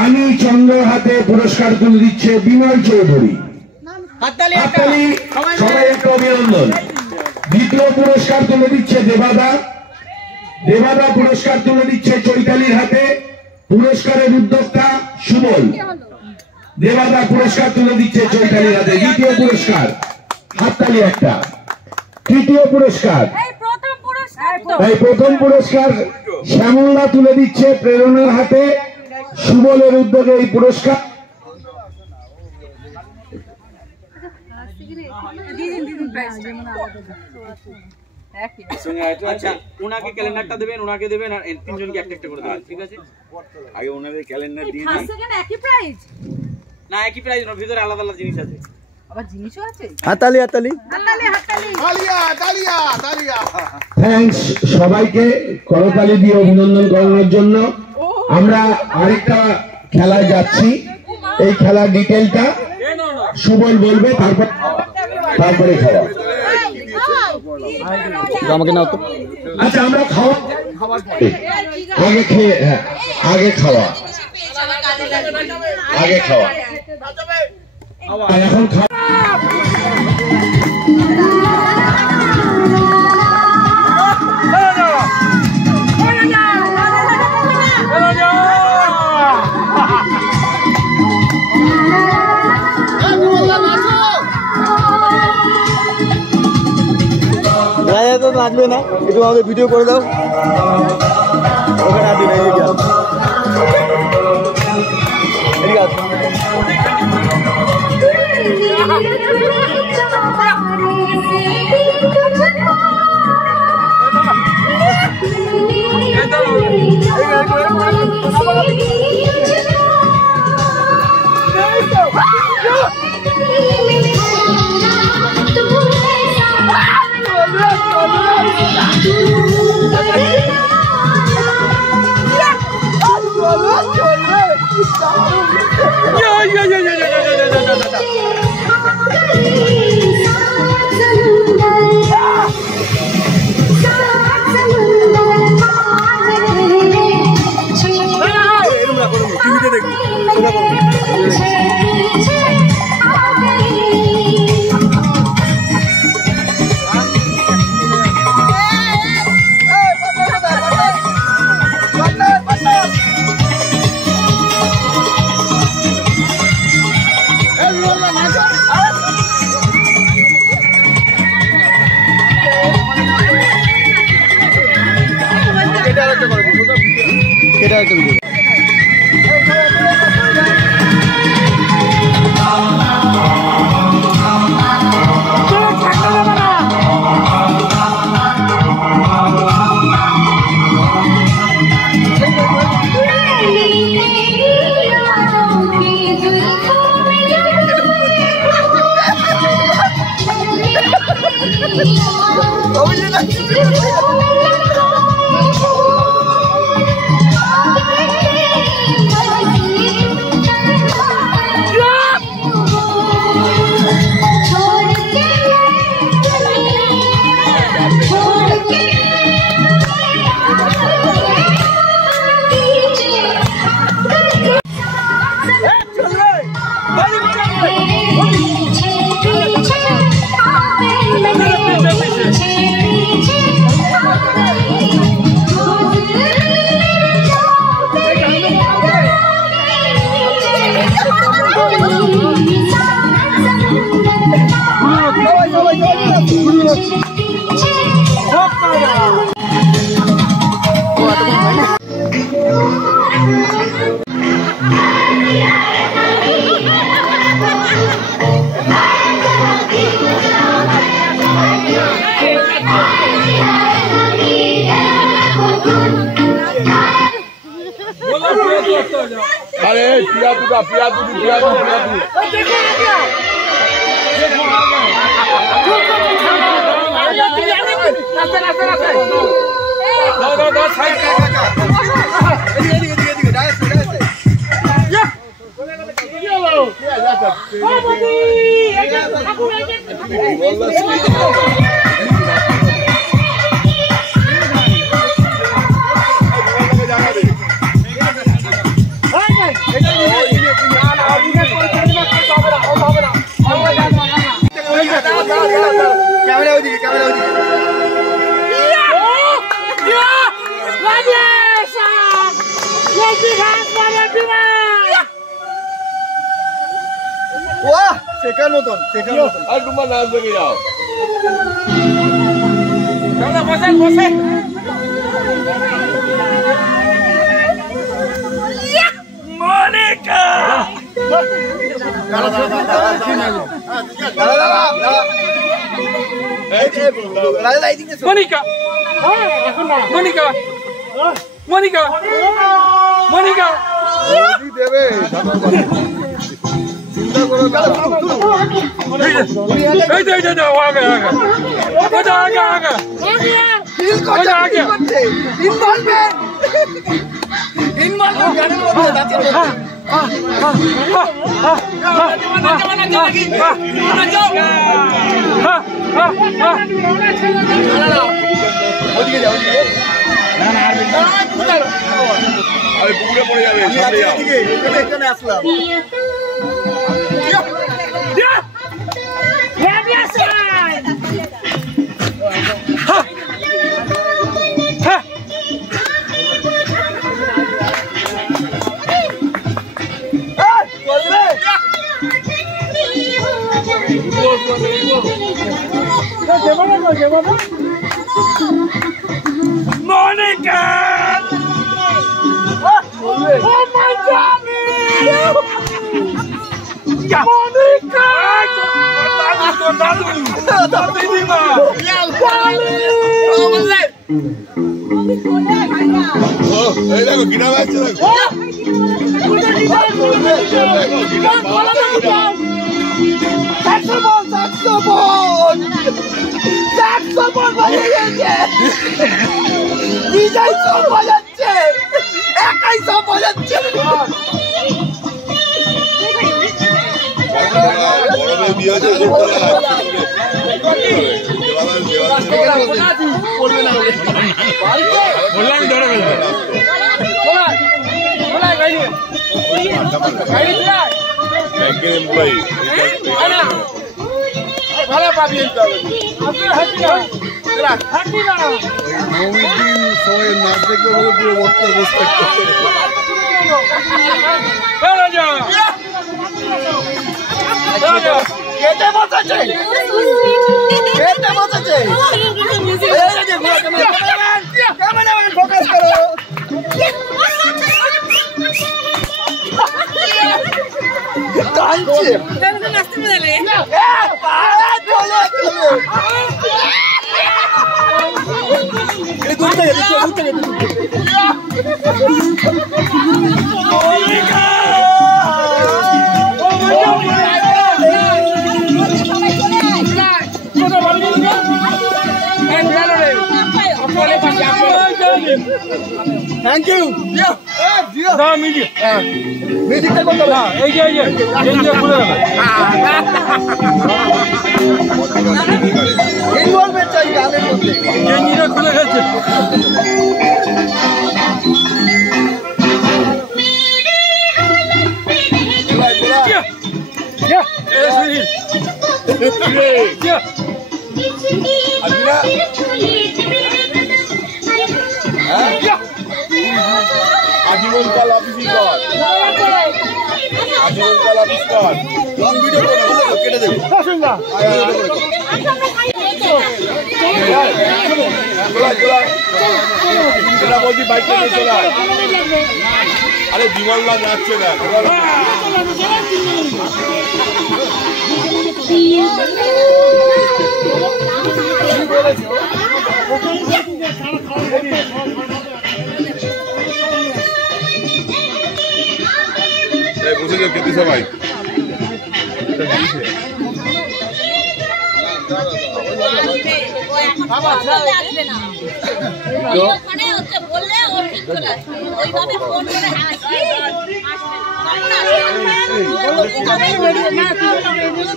বাণী চন্দ্র হাতে পুরস্কার তুলে দিচ্ছে বিমল চৌধুরী। সবাই একটা অভিনন্দন। দ্বিতীয় পুরস্কার তুলে দিচ্ছে দেবাদা। দেবাদা পুরস্কার তুলে দিচ্ছে চৈতালির হাতে। পুরস্কারের উদ্যোক্তা সুবল। দেবাদা পুরস্কার তুলে দিচ্ছে চৈতালির হাতে। দ্বিতীয় পুরস্কার হাততালি একটা। তৃতীয় পুরস্কার এই প্রথম পুরস্কার শ্যামলদা তুলে দিচ্ছে প্রেরণার হাতে। সুবলের উদ্যোগে এই পুরস্কার। আচ্ছা ওনাকে ক্যালেন্ডারটা দেবেন, ওনাকে দেবেন আর তিনজনকে একটা একটা করে দেবেন, ঠিক আছে? আগে ওনাদের ক্যালেন্ডার দিয়ে দিই। একই প্রাইজ না, একই প্রাইজ না, ভিতরে আলাদা আলাদা জিনিস আছে। আবার জিনিসও আছে। হাততালি হাততালি হাততালি হাততালি তালিয়া তালিয়া তালিয়া। থ্যাঙ্কস সবাইকে করতালি দিয়ে অভিনন্দন করানোর জন্য। আমরা আরেকটা খেলায় যাচ্ছি। এই খেলার ডিটেলটা সুবল বলবে, তারপরে খাওয়া। আমাকে নাও তো। আচ্ছা আমরা খাওয়া আগে খেয়ে, হ্যাঁ আগে খাওয়া, আগে খাওয়া, এখন খাওয়া। তো নাচবে না, একটু আমাদের ভিডিও করে দাও। ওখানে আসবি না, এদিকে আস। এদিকে আস। এটা একটা ভিডিও। अरे पिया तू का पिया तू पिया तू पिया तू Hey, वाह শেখার মতন আর তোমার নাচ দেখে যাও বসেন মনিকা মনিকা মনিকা মনিকা মনিকা দেবে চিন্তা করো আরে পুকুরে পড়ে যাবে সামনে যাও এখানে আসলাম Monica! Oh my God! Monica! এই দেখো গিনা বাজছে দেখো বড়দের বিয়ে হচ্ছে বললাম ধরে ব্যাংকের এমপ্লয়ি সবাই নাচ দেখবে বলে পুরো বসতে বসতে থ্যাংক ইউ মিউজিকটা করতে হবে এই যে খুলে গেল ইনভলভমেন্ট চাই গানের মধ্যে গেঞ্জিটা খুলে গেছে আজীবনকাল অফিসই কর আজীবনকাল অফিস কর লং ভিডিও করে বলে কেটে দেব চলা বলছি বাইক থেকে চলা আরে বিমলদা যাচ্ছে না বুঝে যাও খেতে সবাই আসবে না ওখানে হচ্ছে বললে ও ঠিক চলে আসবে ওইভাবে ফোন করে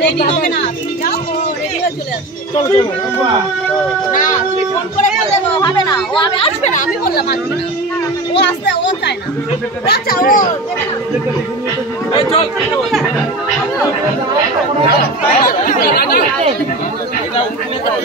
রেডি হবে না তুমি যাও ও রেডি হয়ে চলে আসবে না তুমি ফোন করে বললে হবে না ও আমি আসবে না আমি বললাম আসবে না ও আসতে ও চায় না আচ্ছা ও দেবে না এই চল এটা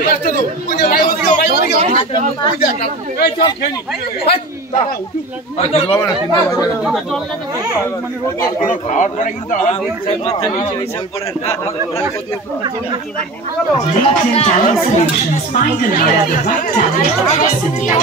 Talent Solutions, find and hire the right talent across India.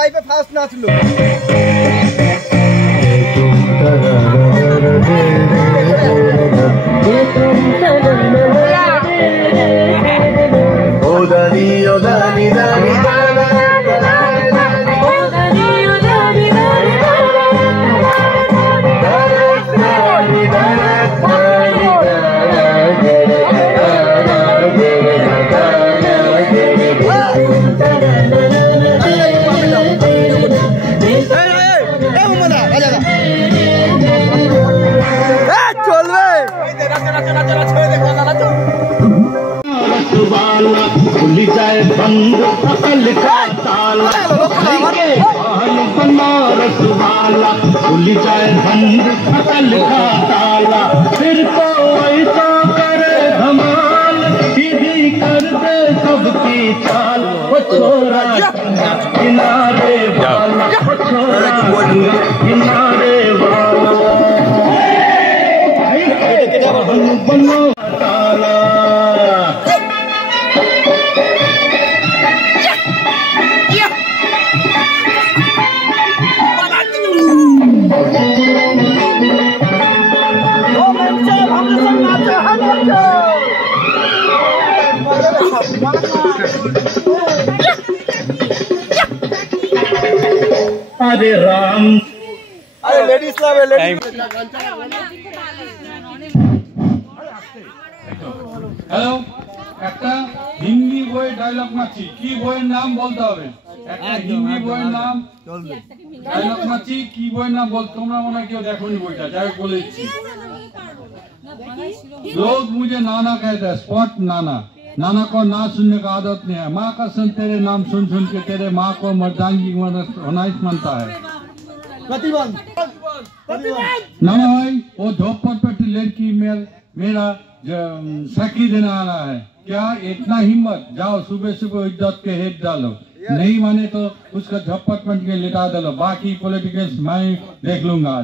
লাইফে ফার্স্ট নাচলো ও দানি ও দানি দানি खुली जाए बंद अकल का ताला बना रसवाला खुली जाए बंद अकल का ताला फिर तो ऐसा करे धमाल सीधी कर दे सबकी चाल वो छोरा किनारे वाला वो छोरा किनारे वाला बनो ताला अरे राम अरे लेडीज क्लब है हेलो একটা হিন্দি বই ডায়লগ মাছি কি বইয়ের নাম বলতে হবে একটা হিন্দি বইয়ের নাম ডায়লগ মাছি কি বইয়ের নাম বল তোমরা মনে কেউ দেখোনি বইটা যাই বলেছি लोग मुझे नाना कहते हैं स्पॉट नाना नाना को ना सुनने का आदत नहीं है माँ का सुन तेरे नाम सुन सुन के तेरे माँ को मर्दांगी होनाइस मानता है ना भाई वो धोपट पर लड़की मेरा सखी देने आ रहा है क्या इतना हिम्मत जाओ सुबह सुबह इज्जत के हेड डालो नहीं माने तो उसका झपट पट के लिटा दो बाकी पॉलिटिकल्स मैं देख लूंगा